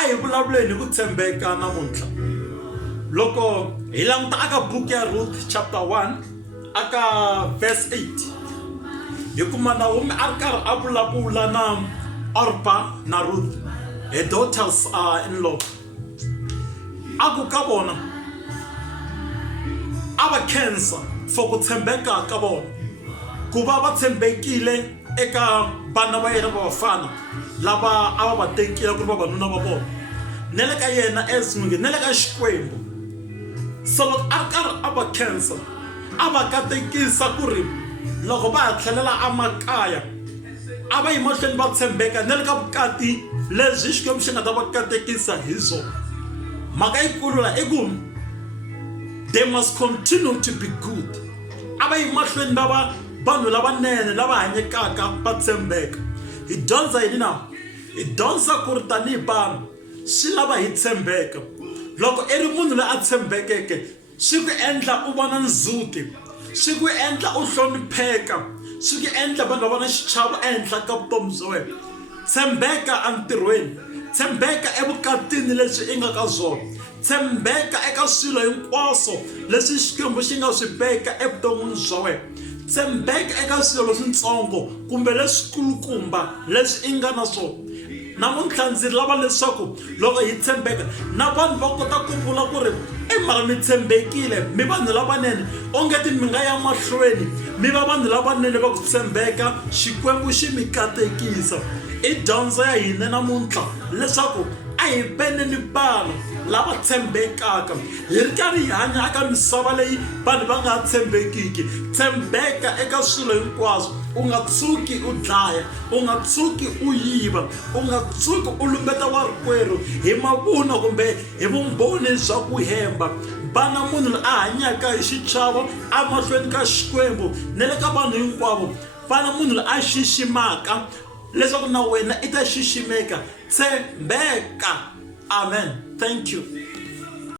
a hi vulavuleni ku tshembeka namuntlha loko hi languta aka book ya Ruth chapter 1 aka verse 8 hi kuma Naomi a ri karhi a vulavula na Orpah na Ruth her daughters in law aku ka vona ava khensa for ku tshembeka ka vona ku va va tshembekile eka vana va yena va vafana lava a va va tekile ku va vanuna va vona ne le ka yena esin'wini ne le ka Xikwembu. So loko a ri karhi a va khensa a va katekisa ku ri loko va ha tlhelela emakaya a va yi mahlweni va tshembeka ne le ka vukati lebyi Xikwembu xi nga ta va katekisa hi swona. Mhaka yikulu la i ku they must continue to be good. A va yi mahlweni va va vanhu lavanene lava hanyekaka va tshembeka. Hi dyondza yini na? Hi dyondza ku ri tanihi vanhu swi lava hi tshembeka. Loko i ri munhu loyi a tshembekeke swi ku endla u vona ndzhuti, swi ku endla u hlonipheka, swi ku endla vanhu va na xichavo ehenhla ka vutomi bya wena. Tshembeka entirhweni, tshembeka evukatini leswi i nga ka byona, tshembeka eka swilo hinkwaswo leswi Xikwembu xi nga swi veka evuton'wini bya wena, tshembeka eka swilo leswintsongo kumbe leswikulukumba leswi i nga na swona. Namuntlha ndzi lava leswaku loko hi tshembeka na vanhu va kota ku vula ku ri mara mi tshembekile mi vanhu lavanene ongeti mi nga ya mahlweni mi va vanhu lavanene va ku tshembeka. Xikwembu xi mi katekisa. I dyondzo ya hina namuntlha leswaku a hi veneni vanhu lava tshembekaka hi ri karhi hi hanya eka misava leyi vanhu va nga tshembekiki. Tshembeka eka swilo hinkwaswo, u nga tshuki u dlaya, u nga tshuki u yiva, u nga tshuki u lumbeta warikwerhu hi mavunwa kumbe hi vumbhoni bya ku hemba. Vana munhu loyi a hanyaka hi xichavo emahlweni ka Xikwembu ne le ka vanhu hinkwavo. Vana munhu loyi a xiximaka leswaku na wena i ta xiximeka. Tshembeka. Amen. Thank you.